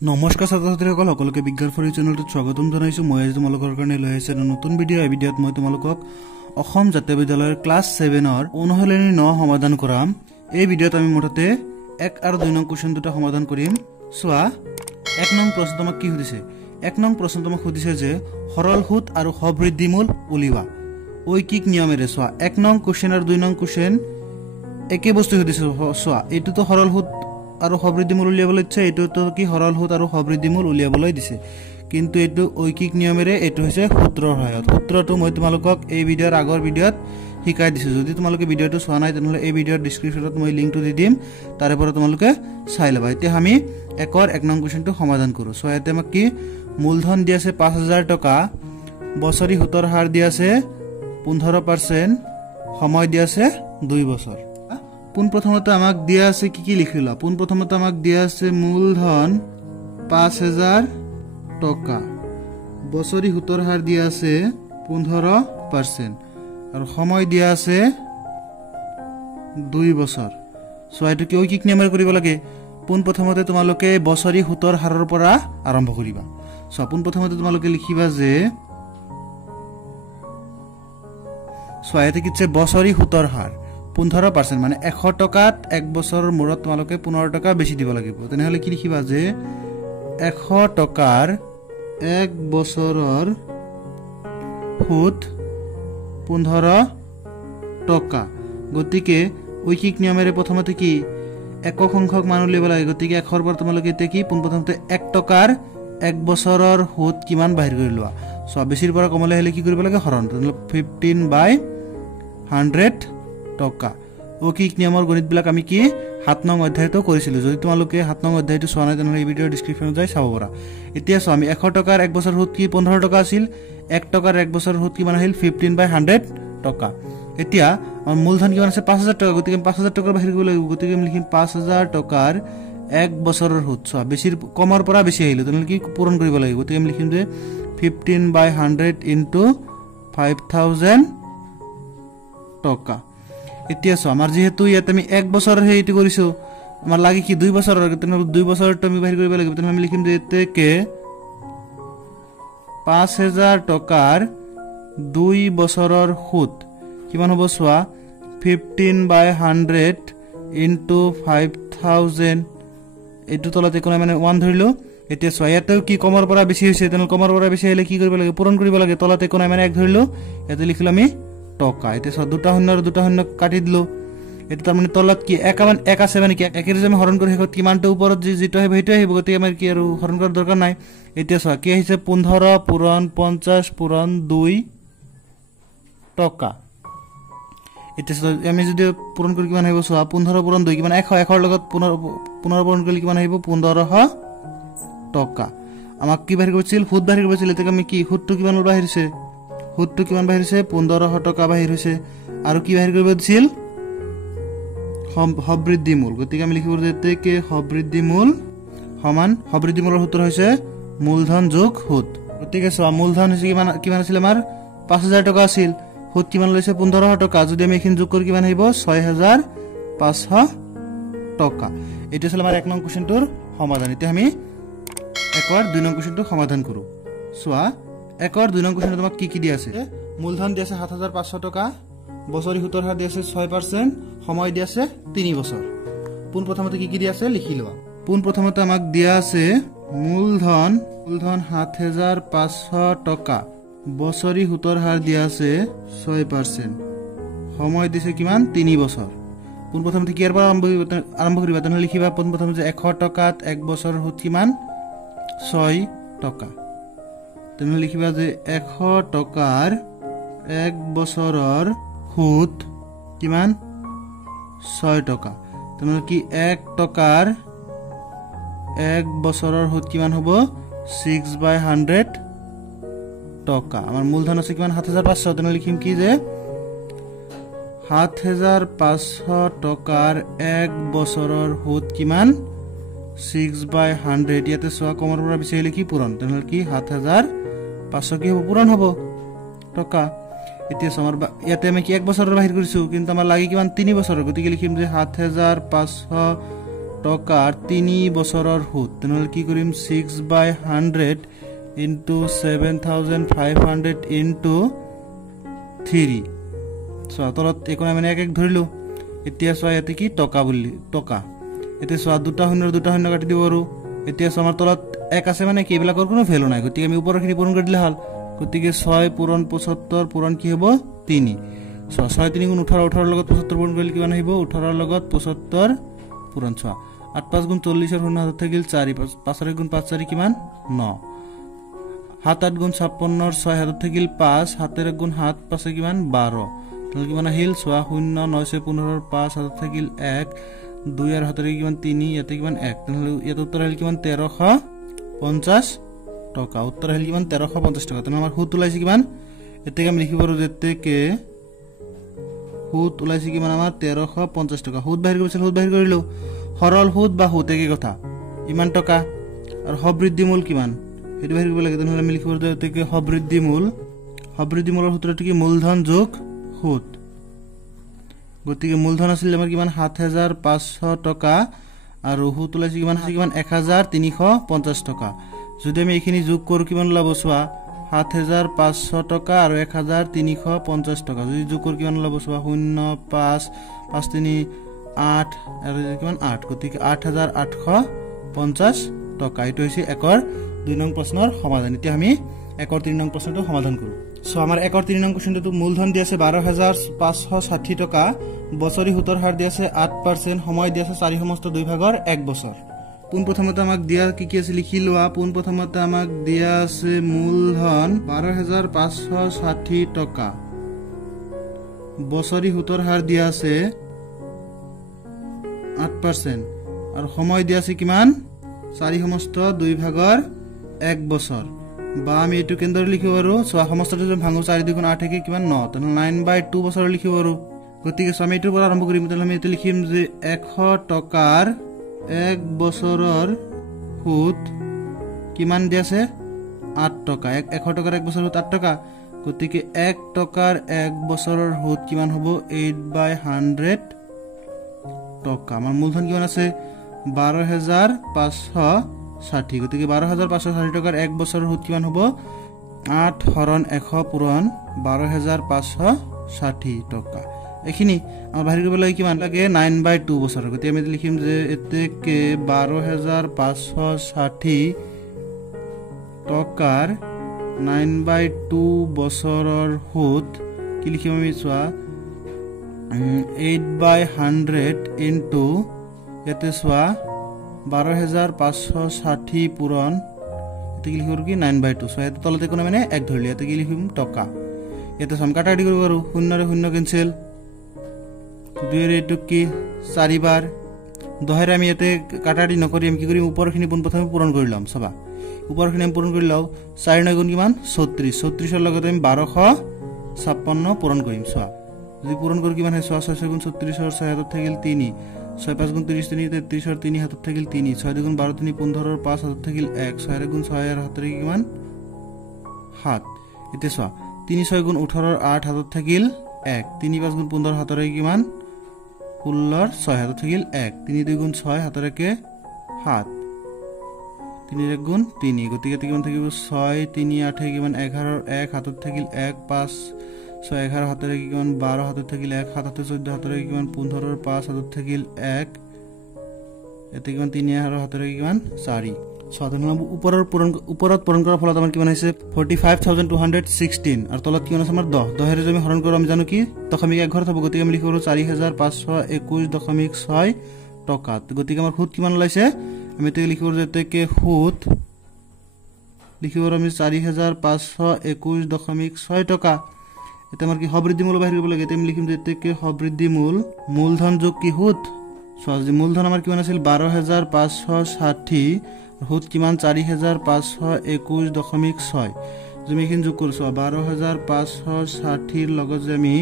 নমস্কাৰ ছাত্ৰ ছাত্ৰীসকল সকলোকে বিজ্ঞান ফৰি চেনেলটোত স্বাগতম জনাইছো। মই আজি তোমালোকৰ কাৰণে লৈ আহিছো নতুন ভিডিঅ'। এই ভিডিঅ'ত মই তোমালোকক অসম জাতীয় বিদ্যালয়ৰ ক্লাছ 7ৰ অনুশীলনী 9 সমাধান কৰাম। এই ভিডিঅ'ত আমি মুঠতে 1 আৰু 2 নং কোৱেশ্চন দুটা সমাধান কৰিম। চোৱা 1 নং প্ৰশ্ন তোমাক কি সুধিছে। 1 নং প্ৰশ্ন তোমাক সুধিছে যে সৰল সুত আৰু সবৃদ্ধিমূল উলিওৱা ঐকিক নিয়মেৰে। চোৱা 1 নং কোৱেশ্চন আৰু 2 নং কোৱেশ্চন একে বস্তু সুধিছে। চোৱা এইটোতো সৰল সুত আৰু সবৃদ্ধিমূল উলিয়াবলৈ ইচ্ছা, এইটোতো কি সৰল সুত আৰু সবৃদ্ধিমূল উলিয়াবলৈ দিছে, কিন্তু এইটো ঐকিক নিয়মেৰে এইটো হৈছে সূত্ৰৰ সহায়ত। সূত্ৰটো মই তোমালোকক এই ভিডিঅ'ৰ আগৰ ভিডিঅ'ত শিকাই দিছো। যদি তোমালোকে ভিডিঅ'টো চোৱা নাই তেনেহ'লে এই ভিডিঅ'ৰ ডেছক্ৰিপশ্যনত মই লিংকটো দি দিম, তাৰে পৰা তোমালোকে চাই ল'বা। এতিয়া আমি 1 নং কুৱেশ্যনটো সমাধান কৰোঁ। চ' ইয়াতে আমাক কি মূলধন দি আছে 5,000 টকা, বছৰি সুতৰ হাৰ দি আছে 15%, সময় দি আছে 2 বছৰ। পোন প্ৰথমতে আমাক দিয়া আছে কি লিখিলা। পোন প্ৰথমতে আমাক দিয়া আছে মূলধন 5,000 টকা, বছৰি সুতৰ হাৰ দিয়া আছে 15% আৰু সময় দিয়া আছে 2 বছৰ। চ' এইটো কি ঐকিক নিয়মেৰে কৰিব লাগে। পোন প্ৰথমতে তোমালোকে বছৰি সুতৰ হাৰৰ পৰা আৰম্ভ কৰিবা। চ' পোন প্ৰথমতে তোমালোকে লিখিবা যে ইয়াতে কি বছৰি সুতৰ হাৰ 15%, মানে 100 টকাত 1 বছৰৰ মূৰত তোমালোকে 15 টকা বেছি দিব লাগিব। তেনেহ'লে কি লিখিবা যে 100 টকাৰ 1 বছৰৰ সুত 15 টকা। গতিকে ঐকিক নিয়মেৰে প্ৰথমতে কি একক সংখ্যক মান উলিয়াব লাগে। গতিকে 100ৰ পৰা তোমালোকে এতিয়া কি পোন প্ৰথমতে 1 টকাৰ 1 বছৰৰ সুত কিমান বাহিৰ কৰি লোৱা। চ' বেছিৰ পৰা কমলৈ আহিলে কি কৰিব লাগে হৰণ। তেনেহ'লে 15/100 টকা। ঐকিক নিয়মৰ গণিতবিলাক আমি কি 7 নং অধ্যায়তো কৰিছিলোঁ। যদি তোমালোকে 7 নং অধ্যায়টো চোৱা নাই তেনেহ'লে এই ভিডিঅ'ৰ ডেছক্ৰিপশ্যনত যাই চাব পাৰা। এতিয়া চোৱা আমি 100 টকাৰ 1 বছৰ সুত কি 15 টকা আছিল, 1 টকাৰ 1 বছৰৰ সুত কিমান আহিল 15/100 টকা। এতিয়া আমাৰ মূলধন কিমান আছে 5,000 টকা, গতিকে 5,000 টকাৰ বাহিৰ কৰিব লাগিব। গতিকে আমি লিখিম 5,000 টকাৰ 1 বছৰৰ সুত। চোৱা বেছিৰ কমৰ পৰা বেছি আহিলে তেনেহ'লে কি পূৰণ কৰিব লাগিব। গতিকে আমি লিখিম যে 15/100 × 5,000 টকা। এতিয়া চোৱা আমাৰ যিহেতু ইয়াত আমি 1 বছৰৰ হেৰিটো কৰিছোঁ, আমাৰ লাগে কি 2 বছৰৰ, তেনেহ'লে 2 বছৰটো আমি বাহিৰ কৰিব লাগিব। তেনেহ'লে আমি লিখিম যে এতেকে 5,000 টকাৰ 2 বছৰৰ সুত কিমান হ'ব। চোৱা 15/100 × 5,000, এইটো তলত একো নাই মানে 1 ধৰিলোঁ। এতিয়া চোৱা ইয়াতেও কি কমৰ পৰা বেছি হৈছে, তেনেহ'লে কমৰ পৰা বেছি আহিলে কি কৰিব লাগে পূৰণ কৰিব লাগে। তলত একো নাই মানে 1 ধৰিলোঁ, ইয়াতে লিখিলোঁ আমি টকা। এতিয়া চোৱা 2টা শূন্য আৰু 2টা শূন্য কাটি দিলোঁ। এইটো তাৰমানে তলত কি 1 আছে মানে কি 1 যে আমি হৰণ কৰি শেষত কিমানটো ওপৰত যিটো আহিব সেইটোৱে আহিব। গতিকে আমাৰ কি আৰু হৰণ কৰাৰ দৰকাৰ নাই। এতিয়া চোৱা কি আহিছে 15 পূৰণ 50 পূৰণ 2 টকা। এতিয়া আমি যদি পূৰণ কৰি কিমান আহিব চোৱা 15 পূৰণ 2 কিমান 100 লগত পুনৰ পূৰণ কৰিলে কিমান আহিব 1,500 টকা। আমাক কি বাহিৰ কৰিছিল সুত বাহিৰ কৰিছিল। এতিয়া আমি কি সুতটো কিমান বাঢ়িছে, সুতটো কিমান বাঢ়িছে 1,500 টকা বাহিৰ হৈছে। আৰু কি বাহিৰ কৰিব দিছিল সবৃদ্ধিমূল। গতিকে আমি লিখিব যে এতেকে সবৃদ্ধিমূল সমান সবৃদ্ধিমূলৰ সূত্ৰ হৈছে মূলধন যোগ সুত। গতিকে চোৱা মূলধন হৈছে কিমান আছিল আমাৰ 5,000 টকা আছিল, সুত কিমান লৈছে 1,500 টকা। যদি আমি এইখিনি যোগ কৰি কিমান আহিব 6,500 টকা। এইটো আছিল আমাৰ 1 নং কুৱেশ্যনটোৰ সমাধান। এতিয়া আমি 1 2 নং কুৱেশ্যনটো সমাধান কৰোঁ। চোৱা 1 2 নং কুৱেশ্যনত তোমাক কি দিয়া আছে। মূলধন দি আছে 7,500 টকা, বছৰি সুতৰ হাৰ দি আছে 6%, সময় দি আছে 3 বছৰ। পোন প্ৰথমতে কি দিয়া আছে লিখি লোৱা। পোন প্ৰথমতে আমাক দিয়া আছে মূলধন 7,500 টকা, বছৰি সুতৰ হাৰ দিয়া আছে 6%, সময় দিছে কিমান 3 বছৰ। পোন প্ৰথমতে কিয়াৰ পৰা আৰম্ভ কৰিবা তেনেহ'লে লিখিবা পোন প্ৰথমতে 100 টকাত 1 বছৰৰ সুত কিমান 6 টকা। তেনেহ'লে লিখিবা যে 100 টকাৰ 1 বছৰৰ সুত কিমান 6 টকা। তেনেহ'লে কি 1 টকাৰ 1 বছৰৰ সুত কিমান হ'ব 6/100 টকা। আমাৰ মূলধন আছে কিমান 7,500। তেনেহ'লে লিখিম কি যে 7,500 টকাৰ 1 বছৰৰ সুত কিমান 6/100। ইয়াতে চোৱা কমৰ পৰা বেছি আহিলে কি পূৰণ। তেনেহ'লে কি 7,500 কি হ'ব পূৰণ হ'ব টকা। এতিয়া আমাৰ ইয়াতে আমি কি 1 বছৰৰ বাহিৰ কৰিছোঁ, কিন্তু আমাৰ লাগে কিমান 3 বছৰৰ। গতিকে লিখিম যে 7,500 টকাৰ 3 বছৰৰ সুদ তেনেহলে কি কৰিম 6/100 into 7500 into 3 সো তলত একোনা মানে এক এক ধৰিলো এতিয়া সো ইয়াতে কি টকা বুলি টকা এতে সো দুটা শূন্য কাটি দিব আৰু এতিয়া সো আমাৰ তলত এক আছে মানে কি এবিলাকৰ কোনো ভ্যালু নাই গতিকে আমি ওপৰখিনি পূৰণ কৰি দিলে হল গতিকে 6 পূৰণ 75 পূৰণ কি হ'ব 3 সো 6 3 গুণ 18 18 লগত 75 পূৰণ কৰিলে কিমান আহিব 18 লগত 75 পূৰণ 6 8 5 গুণ 40 এর শূন্য হাতত থাকিল 4 5 গুণ 5 4 কিমান 9 7 8 গুণ 56 এর 6 হাতত থাকিল 5 7 এর গুণ 7 5 কিমান 12 তাহলে কিমান আহিল 6 0 9 15 এর 5 হাতত থাকিল 1 2 এর হাতত কিমান 3 ইয়াতে কিমান 1 তাহলে ইয়াত উত্তৰ আহিল কিমান 1350 টাকা উত্তৰ আহিল কিমান 1350 টাকা তাহলে আমাৰ সুদ ওলাইছে কিমান এতেকে আমি লিখিব পাৰো যেতেকে সুদ ওলাইছে কিমান আমাৰ 1350 টাকা সুদ বাহিৰ কৰিলো হৰল সুদ বা সুদ একে কথা ইমান টাকা আৰু হবৃদ্ধি মূল কিমান হেতু বাহিৰ কৰিব লাগে তেনেহলে আমি লিখিব পাৰো যেতেকে হবৃদ্ধি মূলৰ সূত্ৰটো কি মূলধন যোগ সুদ গতিকে মূলধন আছিল আমাৰ কিমান 7500 টাকা আৰু সুদ ওলাইছে কিমান 1350 টাকা যদি আমি এইখিনি যোগ কৰো কিমান ওলাব চোৱা 7500 টাকা আৰু 1350 টাকা যদি যোগ কৰো কিমান ওলাব চোৱা 0 5 5 3 8 আৰু কিমান 8 গতিকে 8850 টাকা এটো হৈছে একৰ 2 নং প্ৰশ্নৰ সমাধান এতিয়া আমি একৰ 3 নং প্ৰশ্নটো সমাধান কৰো সো আমাৰ একৰ 3 নং কোৱেশ্চনটো মূলধন দি আছে 12560 টাকা বছৰি সুতৰ হাৰ দি আছে 8% সময় দি আছে 4 সমস্ত 2 ভাগৰ 1 বছৰ পুন প্ৰথমতে আমাক দিয়া কি আছে লিখি লোৱা পুন প্ৰথমতে আমাক দিয়া আছে মূলধন 12560 টাকা বছৰি সুতৰ হাৰ দিয়া আছে 8% আৰু সময় দিয়া আছে কিমান 4 সমস্ত 2 ভাগৰ 1 বছৰ বা আমি এটো কেন্দ্ৰ লিখিব পাৰো সো সমস্তটো যদি ভাঙো 4 2 8 কি কিমান 9 তাহলে 9/2 বছৰ লিখিব পাৰো গতিকে আমি এটোৰ পৰা আৰম্ভ কৰিম তাহলে আমি এটো লিখিম যে 100 টকাৰ 1 বছৰৰ সুদ কিমান দি আছে 8 টকা 100 টকাৰ 1 বছৰৰ 8 টকা গতিকে 1 টকাৰ 1 বছৰৰ সুদ কিমান হ'ব 8/100 টকা আমাৰ মূলধন কিমান আছে 12560 গতিকে 12560 টাকাৰ 1 বছৰৰ সুদ কিমান হ'ব 8 হৰণ 100 পূৰণ 12560 টাকা এখিনি আমাৰ বাহিৰ কৰিব লাগে কিমান লাগে 9/2 বছৰ গতিকে আমি লিখিম যে এতেকে 12560 টাকাৰ 9/2 বছৰৰ সুদ কি লিখিম আমি চোৱা 8/100 ইনটু এতে চোৱা 12560 পূৰণ এতে কি লিখিব কি 9/2 সো এতে তলতে কোন মানে 1 ধৰিলে এতে কি লিখিম টকা এতে সম কাটাকাটি কৰিব পাৰো 0 ৰে 0 ক্যান্সেল 2 ৰে এটো কি 4 বাৰ 10 ৰে আমি এতে কাটাকাটি নকৰি আমি কি কৰিম উপৰখিনি প্ৰথমে পূৰণ কৰি লম সবা উপৰখিনি আমি পূৰণ কৰি লও 4 9 গুণ কিমান 36 36 ৰ লগতে আমি 1256 পূৰণ কৰিম সোৱা যদি পূৰণ কৰি কিমান হয় 6 গুণ 36 ৰ 6 হাতত থাকিল 3 6 5 গুণ 30 3 33 ৰ 3 হাতত থাকিল 3 6 গুণ 12 3 15 ৰ 5 হাতত থাকিল 1 6 গুণ 6 ৰ হাতত কিমান 7 এতে সোৱা 3 6 গুণ 18 ৰ 8 হাতত থাকিল 1 3 5 গুণ 15 হাতত কিমান 16 ৰ 6 হাতত থাকিল 1 3 2 গুণ 6 হাতত কে 7 3 1 গুণ 3 গতিকে কিমান থাকিব 6 3 8 কিমান 11 ৰ 1 হাতত থাকিল 1 5 6 11 হাতত কিমান 12 হাতত থাকিল 1 7 14 হাতত কিমান 15 ৰ 5 হাতত থাকিল 1 এতে কিমান 3 11 হাতত কিমান 4 সাধাৰণ ওপৰত পূৰণ কৰাৰ ফলত আমাৰ কিমান হৈছে 45216 আৰু তলত কিমান আছে আমাৰ 10 10 ৰে যদি হৰণ কৰো আমি জানো কি দশমিক এক ঘৰত হ'ব গতিকে আমি লিখিব 4521.6 টকা গতিকে আমাৰ সুদ কিমান ওলাইছে আমি তে লিখিব যেতে কে সুদ লিখিব আমি 4521.6 টকা এটা আমাৰ কি হবৃদ্ধি মূল বাহিৰ কৰিব লাগে তেম লিখিম যেতে কে হবৃদ্ধি মূলধন যোগ কি সুদ সহজে মূলধন আমাৰ কিমান আছিল 12560 সুদ কিমান 4521.6 যদি আমি যোগ কৰিছো 12560 ৰ লগত যে আমি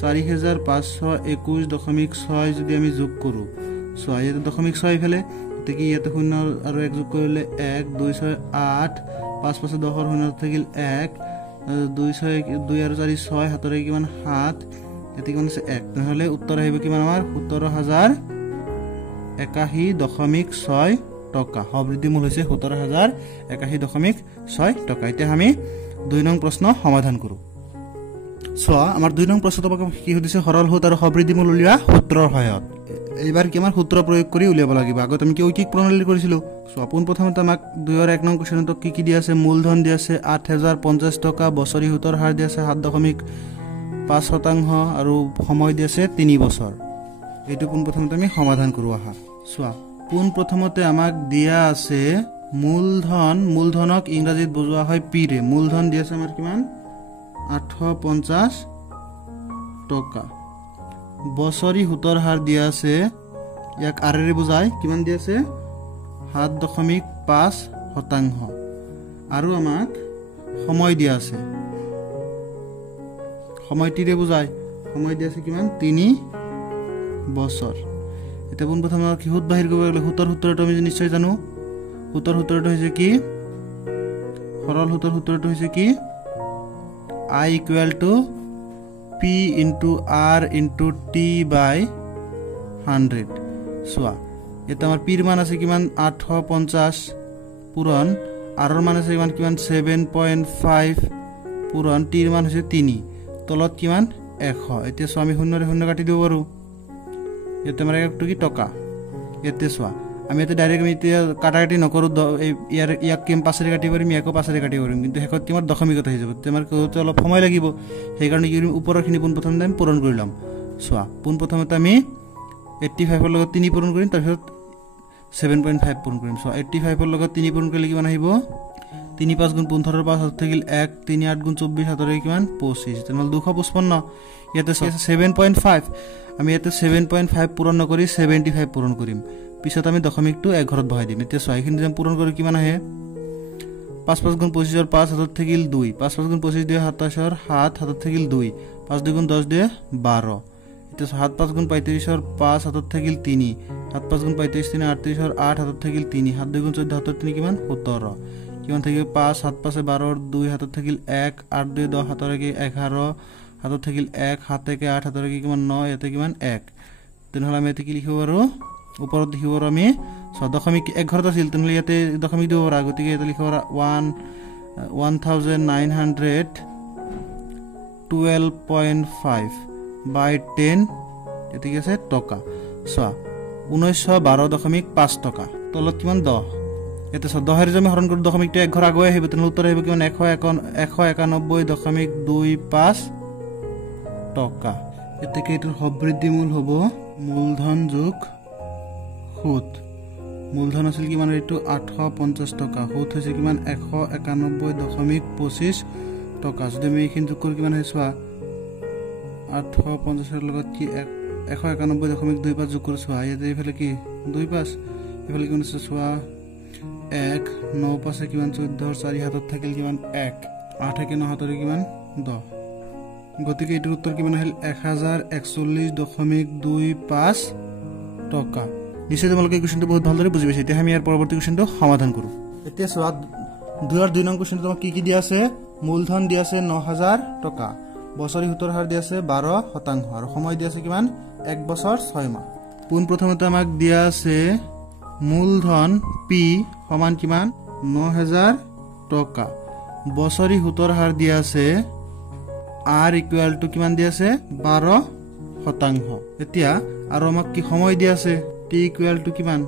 4521.6 যদি আমি যোগ কৰো সো ইয়াতে দশমিক 6 ইফালে তে কি ইয়াতে শূন্য আৰু 1 যোগ কৰিলে 1 2 6 8 5 5 10 ৰ শূন্য থাকিল 1 2 6 2 আৰু 4 6 হাতৰে কিমান 7 এতে কিমান আছে 1 নহলে উত্তৰ আহিব কিমান আমাৰ 17000 81.6 টকা সবৃদ্ধি মূল হৈছে 17,081.6 টকা এতিয়া আমি 2 নং প্ৰশ্ন সমাধান কৰো সোয়া আমাৰ 2 নং প্ৰশ্নটো কি হৈছে সৰল সুত আৰু সবৃদ্ধি মূল উলিওৱা সূত্ৰৰ সহায়ত এইবাৰ কিমান সূত্ৰ প্ৰয়োগ কৰি উলিয়াব লাগিব আগত আমি কি ঐকিক প্ৰণালী কৰিছিলো সো আপোন প্ৰথমতে আমাক 2 আৰু 1 নং কোৱেশ্চনটো কি দি আছে মূলধন দি আছে 8050 টকা বছৰি সুতৰ হাৰ দি আছে 7.5% আৰু সময় দি আছে 3 বছৰ এইটো পোন প্ৰথমতে আমি সমাধান কৰো আহা সোয়া পোন প্ৰথমতে আমাক দিয়া আছে মূলধনক ইংৰাজীত বুজোৱা হয় পি ৰে মূলধন দি আছে আমাৰ কিমান 850 টকা বছৰি সুতৰ হাৰ দিয়া আছে ইয়াক আৰেৰে বুজায় কিমান দি আছে 7.5% আৰু আমাক সময় দিয়া আছে সময়টিৰে বুজায় সময় দিয়া আছে কিমান 3 বছৰ এটা পোন প্ৰথমে কি সুত বাহিৰ কৰিব গলে সূত্ৰটো আমি নিশ্চয় জানো সূত্ৰটো হৈছে কি সৰল সূত্ৰটো হৈছে কি I equal to P into R into T by 100 সোয়া এটা আমাৰ P ৰ মান আছে কিমান 850 পূৰণ R ৰ মান আছে কিমান 7.5 পূৰণ T ৰ মান হৈছে 3 তলত কিমান 100 এতিয়া সো আমি 0 ৰে 0 কাটি দিব পাৰো এটা আমাৰ একটো কি টকা এতে সোয়া আমি এতে ডাইৰেক্ট আমি এতিয়া কাটাকাটি নকৰো ইয়াক কিম পাছৰে কাটি কৰিম ইয়াকো পাছৰে কাটি কৰিম কিন্তু হেকত কিমান দশমিকত হৈ যাব তোমাৰ কোতে অলপ সময় লাগিব সেই কাৰণে কি ওপৰৰ খিনি পোন প্ৰথমতে আমি পূৰণ কৰি লম সোয়া পোন প্ৰথমতে আমি 85 ৰ লগত 3 পূৰণ কৰিম তাৰ পিছত 7.5 পূৰণ কৰিম সো 85 ৰ লগত 3 পূৰণ কৰিলে কিমান আহিব 3 5 গুণ 15 ৰ 5 হাতত থাকিল 1 3 8 গুণ 24 হাতৰে কিমান 25 তেনেহলে 255 ইয়াতে 7.5 আমি ইয়াতে 7.5 পূৰণ নকৰি 75 পূৰণ কৰিম পিছত আমি দশমিকটো এক ঘৰত বহাই দিম এতিয়া সহায়খিনি যেন পূৰণ কৰি কিমান আহে 5 5 গুণ 25 ৰ 5 হাতত থাকিল 2 5 5 গুণ 25 দিয়ে 27 ৰ 7 হাতত থাকিল 2 5 2 গুণ 10 দিয়ে 12 এতিয়া 7 5 গুণ 35 ৰ 5 হাতত থাকিল 3 7 5 গুণ 35 3 38 ৰ 8 হাতত থাকিল 3 7 2 গুণ 14 হাতত 3 কিমান 17 কিমান থাকিল 5 7 5 12 ৰ 2 হাতত থাকিল 1 8 2 10 হাতত কি 11 হাতত থাকিল 1 7 1 8 হাতত কি কিমান 9 ইয়াতে কিমান 1 তেনেহলে আমি এতে কি লিখিব আৰু ওপৰত লিখিব আমি দশমিক এক ঘৰত আছিল তেনেহলে ইয়াতে দশমিক দিব পাৰা গতিকে এটা লিখিব 1912.5 by 10 এতে কি আছে টকা সো 1912.5 টকা তলত কিমান 10 এতে 10 এর জমি হরণ কৰি দশমিকটো এক ঘৰ আগুৱাই আহিব তেনে উত্তৰ আহিব কিমান 191.25 টকা এতে কি এৰ সবৃদ্ধি মূল হ'ব মূলধন যোগ সুত মূলধন আছিল কিমান এটো 850 টকা সুত হৈছে কিমান 191.25 টকা যদি আমি এইখিনি যোগ কৰি কিমান হয় সোয়া 850 এৰ লগত কি 191.25 যোগ কৰি সোয়া ইয়াতে ইফালে কি 25 ইফালে কিমান আছে সোয়া 1 9 পাছে কিমান 14 4 হাতত থাকিল কিমান 1 8 একে 9 হাতৰে কিমান 10 গতিকে এটোৰ উত্তৰ কিমান আহিল 1041.25 টকা নিশ্চয় তোমালোকে কোৱেশ্চনটো বহুত ভালদৰে বুজি পাইছা এতিয়া আমি ইয়াৰ পৰৱৰ্তী কোৱেশ্চনটো সমাধান কৰো এতিয়া সোৱা 2 আৰু 2 নং কোৱেশ্চনটো তোমাক কি দিয়া আছে মূলধন দিয়া আছে 9000 টকা বছৰি সুতৰ হাৰ দিয়া আছে 12% আৰু সময় দিয়া আছে কিমান 1 বছৰ 6 মাহ পোন প্ৰথমতে আমাক দিয়া আছে মূলধন P সমান কিমান 9000 টকা বছৰি সুতৰ হাৰ দিয়া আছে R ইকুয়াল টু কিমান দিয়া আছে 12% এতিয়া আৰু আমাক কি সময় দিয়া আছে T ইকুয়াল টু কিমান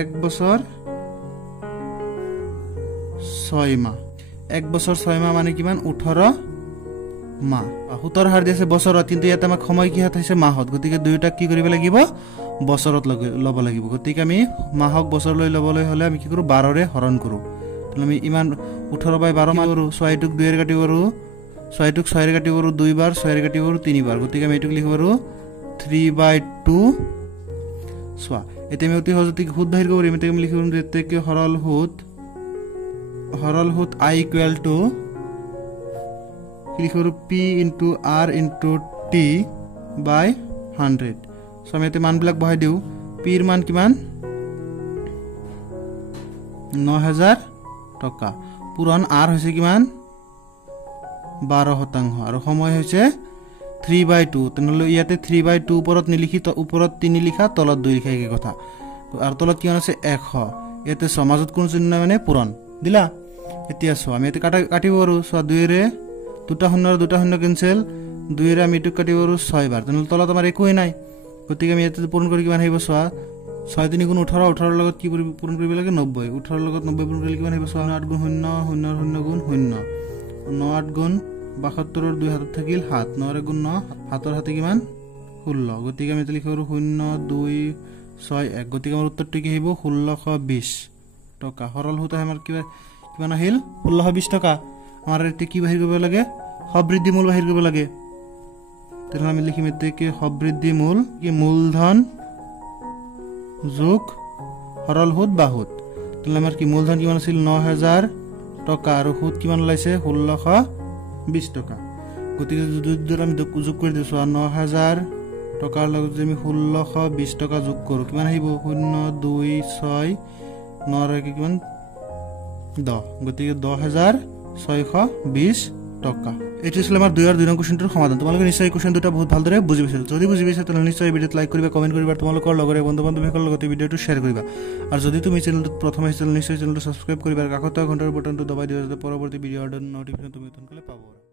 1 বছৰ 6 মাহ 1 বছৰ 6 মাহ মানে কিমান 18 মাহ সুতৰ হাৰ দিছে বছৰত কিন্তু ইয়াতে আমাক সময় কি হাত হৈছে মাহত গতিকে দুইটা কি কৰিব লাগিব বছৰত লব লাগিব গতিকে আমি মাহক বছৰ লৈ লবলৈ হলে আমি কি কৰো 12 ৰে হৰণ কৰো তাহলে আমি ইমান 18 বাই 12 মাহ কৰো 6 টুক 2 ৰে কাটি কৰো 6 টুক 6 ৰে কাটি কৰো 2 বাৰ 6 ৰে কাটি কৰো 3 বাৰ গতিকে আমি এটুক লিখিব পাৰো 3/2 সোয়া এতে আমি অতি সহজতে সুদ বাহিৰ কৰিম এতে আমি লিখিম যে কি সৰল সুদ I ইকুয়াল টু লিখিব P into R into T by 100 so আমি এতে মানবিলাক বহাই দিও P এর মান কিমান 9000 টকা পূৰণ R হৈছে কিমান 12% আৰু সময় হৈছে 3/2 তেনেহ'লে ইয়াতে 3/2 ওপৰত নিলিখি ওপৰত 3 লিখা তলত 2 লিখা একে কথা আৰু তলত কিমান আছে 100 ইয়াতে সমাজত কোন চিহ্ন মানে পূৰণ দিলা এতিয়া চোৱা আমি এতে কাটিব পাৰো চোৱা 2 ৰে দুটা শূন্য কেনসেল 2 ৰে আমি এটো কাটিব পাৰো 6 বাৰ তেনেহ'লে তলত আমাৰ একোই নাই গতিকে আমি ইয়াতে পূৰণ কৰি কিমান আহিব চোৱা 6 3 গুণ 18 18 ৰ লগত কি পূৰণ কৰিব লাগে 90 18 ৰ লগত 90 পূৰণ কৰিলে কিমান আহিব চোৱা 8 গুণ 0 0 0 গুণ 0 9 8 গুণ 72 ৰ 2 হাতত থাকিল 7 9 গুণ 9 হাতৰ হাতে কিমান 16 গতিকে আমি লিখিব পাৰো 0 2 6 1 গতিকে আমাৰ উত্তৰটো কি আহিব 1620 টকা সৰল হতে আমাৰ কিমান আহিল 1620 টকা আমাৰ এতে কি বাহিৰ কৰিব লাগে সবৃদ্ধি মূল বাহিৰ কৰিব লাগে তেনে আমি লিখিম এতে কি সবৃদ্ধি মূল কি মূলধন যোগ সৰল সুদ বা সুদ তেনে আমাৰ কি মূলধন কিমান আছিল 9000 টকা আৰু সুদ কিমান লাইছে 1620 টকা গতিকে যদি আমি যোগ কৰি দিছো 9000 টকাৰ লগত যদি আমি 1620 টকা যোগ কৰো কিমান আহিব 0 2 6 9 ৰ কিমান 10 গতিকে 10620 টকা এটি ছিল আমাৰ 2 আৰু 2 নং কোৱেশ্চনটোৰ সমাধান তোমালোকে নিশ্চয় এই কোৱেশ্চন দুটা বহুত ভালদৰে বুজি পাইছা যদি বুজি পাইছা তেনে নিশ্চয় ভিডিঅ'ত লাইক কৰিবা কমেন্ট কৰিবা তোমালোকৰ লগৰে বন্ধু-বান্ধৱীসকলৰ লগত ভিডিঅ'টো শ্বেয়াৰ কৰিবা আৰু যদি তুমি চেনেলটোত প্ৰথম আহিছা নিশ্চয় চেনেলটো সাবস্ক্ৰাইব কৰিবা আৰু কাষত থকা ঘণ্টাৰ বটনটো দবাই দিবা যাতে পৰৱৰ্তী ভিডিঅ'ৰ নটিফিকেচন তুমি সোনকালে পাবা